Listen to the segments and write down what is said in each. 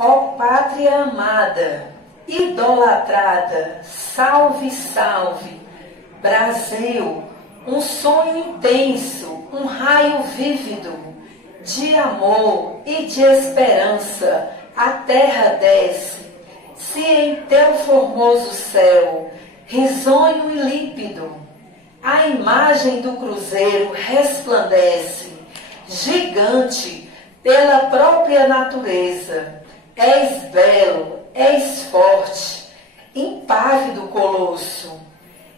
Ó pátria amada, idolatrada, salve, salve, Brasil, um sonho intenso, um raio vívido, de amor e de esperança, a terra desce, se em teu formoso céu, risonho e límpido, a imagem do cruzeiro resplandece, gigante pela própria natureza. És belo, és forte, impávido colosso.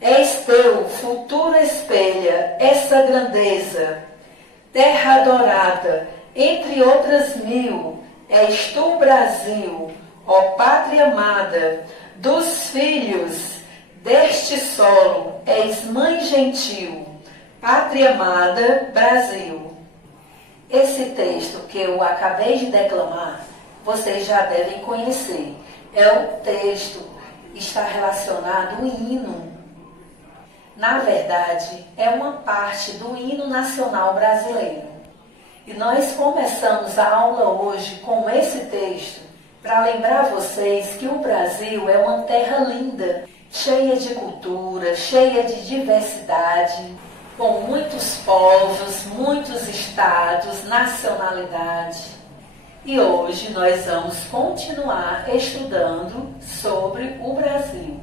És teu futuro espelha essa grandeza. Terra adorada, entre outras mil, és tu, Brasil, ó pátria amada, dos filhos deste solo, és mãe gentil, pátria amada, Brasil. Esse texto que eu acabei de declamar, vocês já devem conhecer. É o texto que está relacionado ao hino. Na verdade, é uma parte do hino nacional brasileiro. E nós começamos a aula hoje com esse texto para lembrar vocês que o Brasil é uma terra linda, cheia de cultura, cheia de diversidade, com muitos povos, muitos estados, nacionalidades. E hoje nós vamos continuar estudando sobre o Brasil.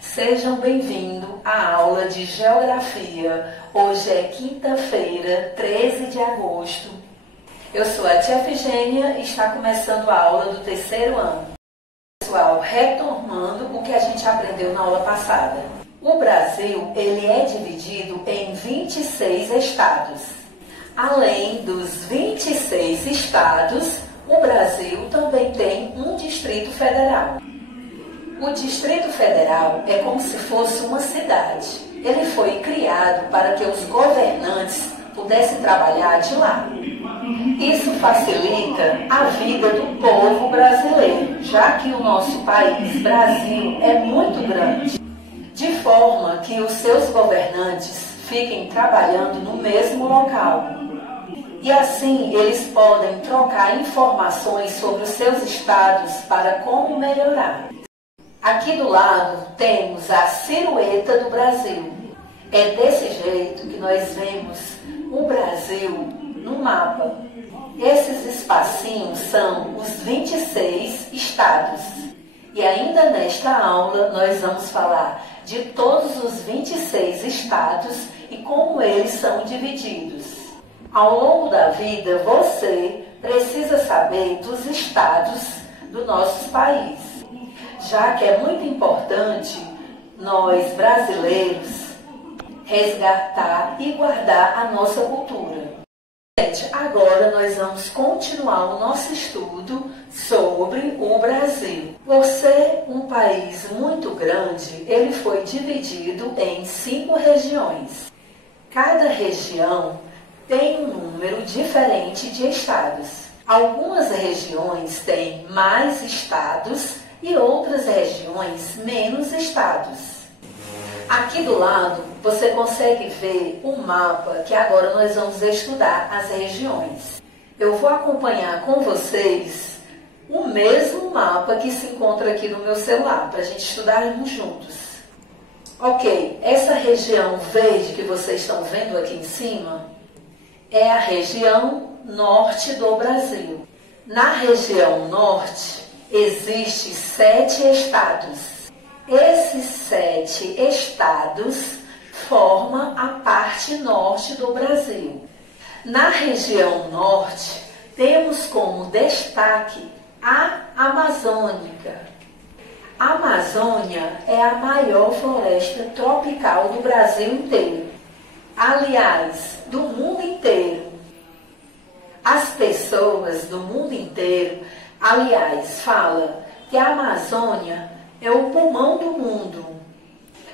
Sejam bem-vindos à aula de Geografia. Hoje é quinta-feira, 13 de agosto. Eu sou a tia Efigênia e está começando a aula do terceiro ano. Pessoal, retomando o que a gente aprendeu na aula passada. O Brasil, ele é dividido em 26 estados. Além dos 26 estados, o Brasil também tem um Distrito Federal. O Distrito Federal é como se fosse uma cidade. Ele foi criado para que os governantes pudessem trabalhar de lá. Isso facilita a vida do povo brasileiro, já que o nosso país, Brasil, é muito grande, de forma que os seus governantes fiquem trabalhando no mesmo local. E assim eles podem trocar informações sobre os seus estados para como melhorar. Aqui do lado temos a silhueta do Brasil. É desse jeito que nós vemos o Brasil no mapa. Esses espacinhos são os 26 estados. E ainda nesta aula nós vamos falar de todos os 26 estados e como eles são divididos. Ao longo da vida, você precisa saber dos estados do nosso país, já que é muito importante nós, brasileiros, resgatar e guardar a nossa cultura. Gente, agora nós vamos continuar o nosso estudo sobre o Brasil. Por ser um país muito grande, ele foi dividido em 5 regiões. Cada região tem um número diferente de estados. Algumas regiões têm mais estados e outras regiões menos estados. Aqui do lado você consegue ver o mapa que agora nós vamos estudar as regiões. Eu vou acompanhar com vocês o mesmo mapa que se encontra aqui no meu celular, para a gente estudarmos juntos. Ok, essa região verde que vocês estão vendo aqui em cima é a região norte do Brasil. Na região norte existem 7 estados. Esses 7 estados formam a parte norte do Brasil. Na região norte temos como destaque a Amazônica. A Amazônia é a maior floresta tropical do Brasil inteiro. Aliás, do mundo inteiro. As pessoas do mundo inteiro, aliás, falam que a Amazônia é o pulmão do mundo,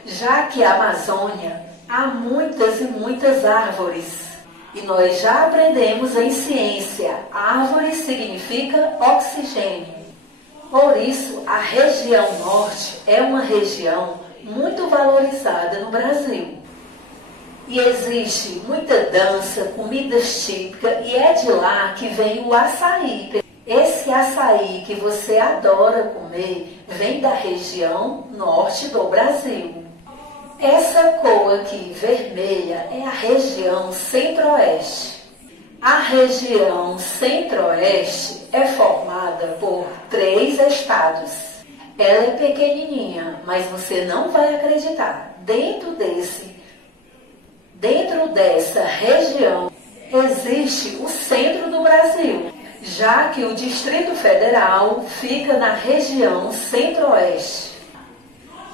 já que a Amazônia há muitas e muitas árvores. E nós já aprendemos em ciência, árvore significa oxigênio. Por isso, a região norte é uma região muito valorizada no Brasil. E existe muita dança, comidas típicas, e é de lá que vem o açaí. Esse açaí que você adora comer vem da região norte do Brasil. Essa cor aqui, vermelha, é a região centro-oeste. A região centro-oeste é formada por 3 estados. Ela é pequenininha, mas você não vai acreditar. Dentro dessa região existe o centro do Brasil, já que o Distrito Federal fica na região centro-oeste.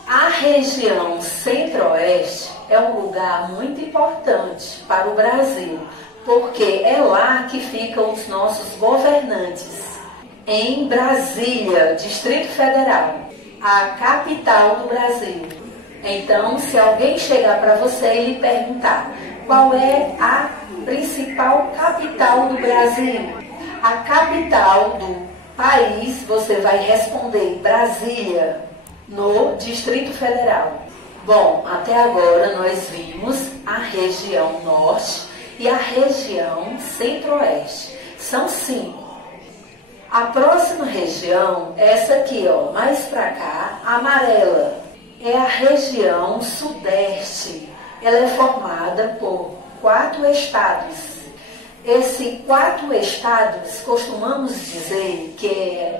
A região centro-oeste é um lugar muito importante para o Brasil, porque é lá que ficam os nossos governantes. Em Brasília, Distrito Federal, a capital do Brasil. Então, se alguém chegar para você e lhe perguntar qual é a principal capital do Brasil, a capital do país, você vai responder Brasília, no Distrito Federal. Bom, até agora nós vimos a região norte e a região centro-oeste. São 5. A próxima região, essa aqui, ó, mais para cá, amarela, é a região sudeste. Ela é formada por 4 estados. Esses 4 estados, costumamos dizer que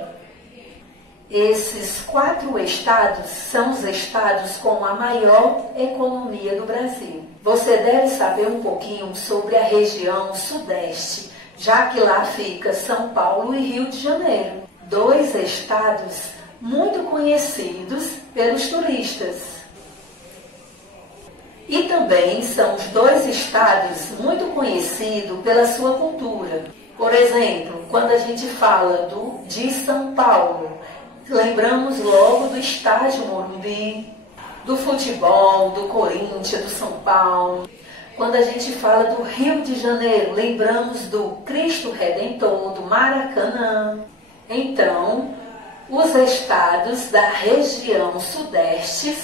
esses 4 estados são os estados com a maior economia do Brasil. Você deve saber um pouquinho sobre a região sudeste, já que lá fica São Paulo e Rio de Janeiro, 2 estados muito conhecidos pelos turistas. E também são os 2 estados muito conhecidos pela sua cultura. Por exemplo, quando a gente fala de São Paulo, lembramos logo do estádio Morumbi, do futebol, do Corinthians, do São Paulo. Quando a gente fala do Rio de Janeiro, lembramos do Cristo Redentor, do Maracanã. Então, os estados da região sudeste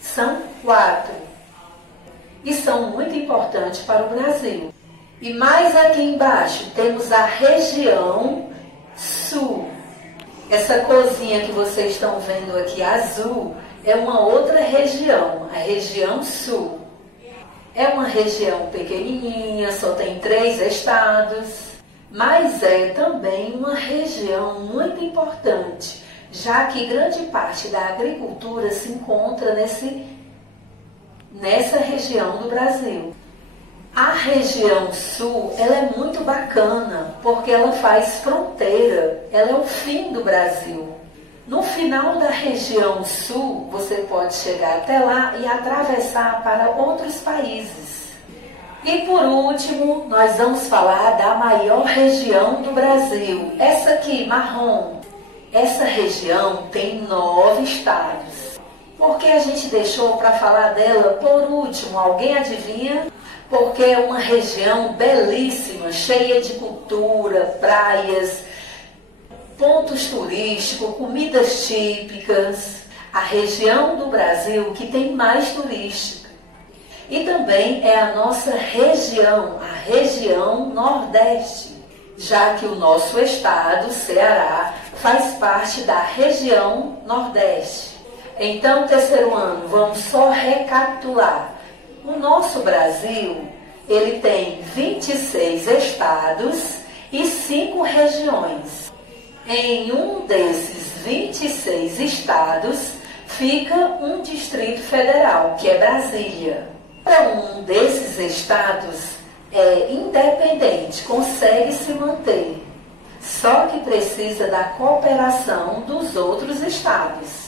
são 4 e são muito importantes para o Brasil. E mais aqui embaixo temos a região sul. Essa corzinha que vocês estão vendo aqui, azul, é uma outra região, a região sul. É uma região pequenininha, só tem 3 estados, mas é também uma região muito importante, já que grande parte da agricultura se encontra nessa região do Brasil. A região sul, ela é muito bacana, porque ela faz fronteira, ela é o fim do Brasil. No final da região sul, você pode chegar até lá e atravessar para outros países. E por último, nós vamos falar da maior região do Brasil, essa aqui, marrom. Essa região tem 9 estados. Por que a gente deixou para falar dela por último? Alguém adivinha? Porque é uma região belíssima, cheia de cultura, praias, pontos turísticos, comidas típicas. A região do Brasil que tem mais turística. E também é a nossa região, a região Nordeste, já que o nosso estado, Ceará, faz parte da região Nordeste. Então, terceiro ano, vamos só recapitular. O nosso Brasil, ele tem 26 estados e 5 regiões. Em um desses 26 estados, fica um Distrito Federal, que é Brasília. Para um desses estados é independente, consegue se manter, só que precisa da cooperação dos outros estados.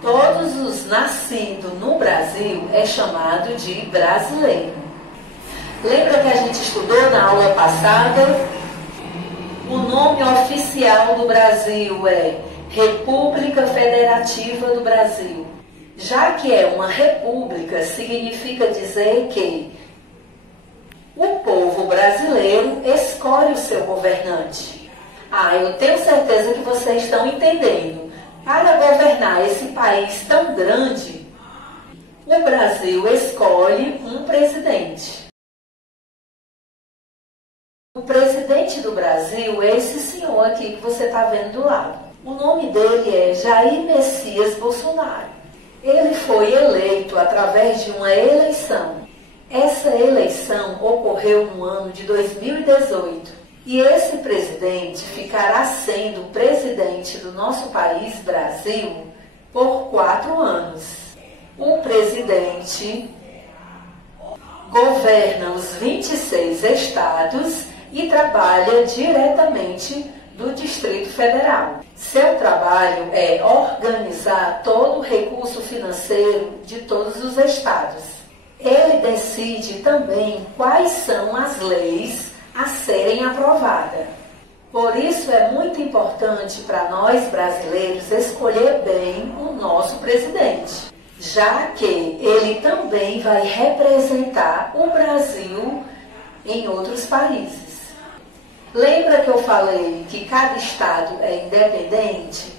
Todos os nascidos no Brasil é chamado de brasileiro. Lembra que a gente estudou na aula passada? O nome oficial do Brasil é República Federativa do Brasil. Já que é uma república, significa dizer que o povo brasileiro escolhe o seu governante. Eu tenho certeza que vocês estão entendendo. Para governar esse país tão grande, o Brasil escolhe um presidente. O presidente do Brasil é esse senhor aqui que você está vendo do lado. O nome dele é Jair Messias Bolsonaro. Ele foi eleito através de uma eleição. Essa eleição ocorreu no ano de 2018. E esse presidente ficará sendo presidente do nosso país, Brasil, por 4 anos. O presidente governa os 26 estados e trabalha diretamente do Distrito Federal. Seu trabalho é organizar todo o recurso financeiro de todos os estados. Ele decide também quais são as leis a serem aprovadas. Por isso é muito importante para nós brasileiros escolher bem o nosso presidente, já que ele também vai representar o Brasil em outros países. Lembra que eu falei que cada estado é independente?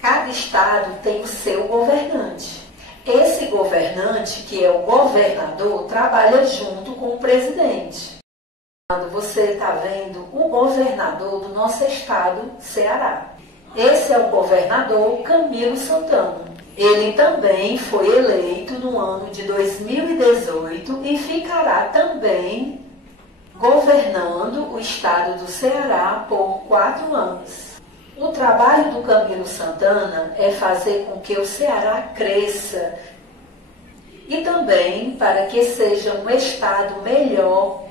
Cada estado tem o seu governante. Esse governante, que é o governador, trabalha junto com o presidente. Você está vendo o governador do nosso estado, Ceará. Esse é o governador Camilo Santana. Ele também foi eleito no ano de 2018 e ficará também governando o estado do Ceará por 4 anos. O trabalho do Camilo Santana é fazer com que o Ceará cresça e também para que seja um estado melhor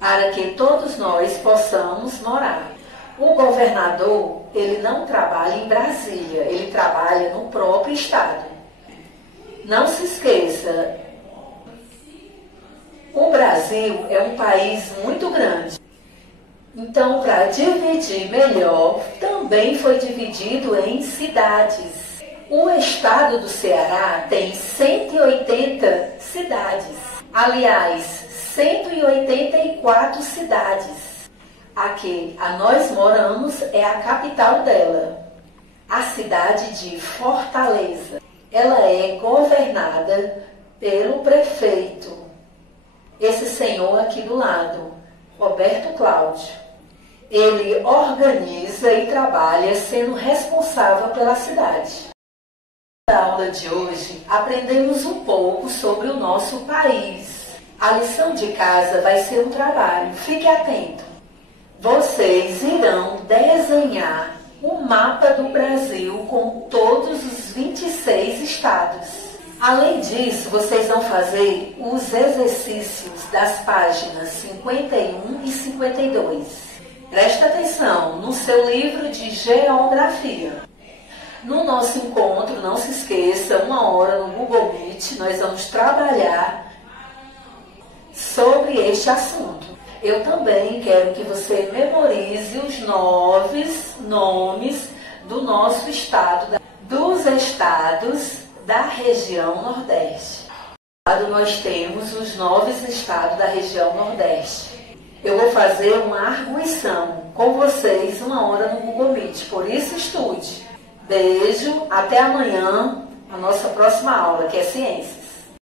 para que todos nós possamos morar. O governador, ele não trabalha em Brasília, ele trabalha no próprio estado. Não se esqueça, o Brasil é um país muito grande. Então, para dividir melhor, também foi dividido em cidades. O estado do Ceará tem 180 cidades. Aliás, 184 cidades. A que nós moramos é a capital dela, a cidade de Fortaleza. Ela é governada pelo prefeito, esse senhor aqui do lado, Roberto Cláudio. Ele organiza e trabalha sendo responsável pela cidade. Na aula de hoje, aprendemos um pouco sobre o nosso país. A lição de casa vai ser um trabalho, fique atento. Vocês irão desenhar o mapa do Brasil com todos os 26 estados. Além disso, vocês vão fazer os exercícios das páginas 51 e 52. Presta atenção no seu livro de geografia. No nosso encontro, não se esqueça, 1 hora no Google Meet, nós vamos trabalhar sobre este assunto. Eu também quero que você memorize os 9 nomes do nosso estado, dos estados da região Nordeste. Nós temos os 9 estados da região Nordeste. Eu vou fazer uma arguição com vocês 1 hora no Google Meet, por isso estude. Beijo, até amanhã, a nossa próxima aula, que é ciência.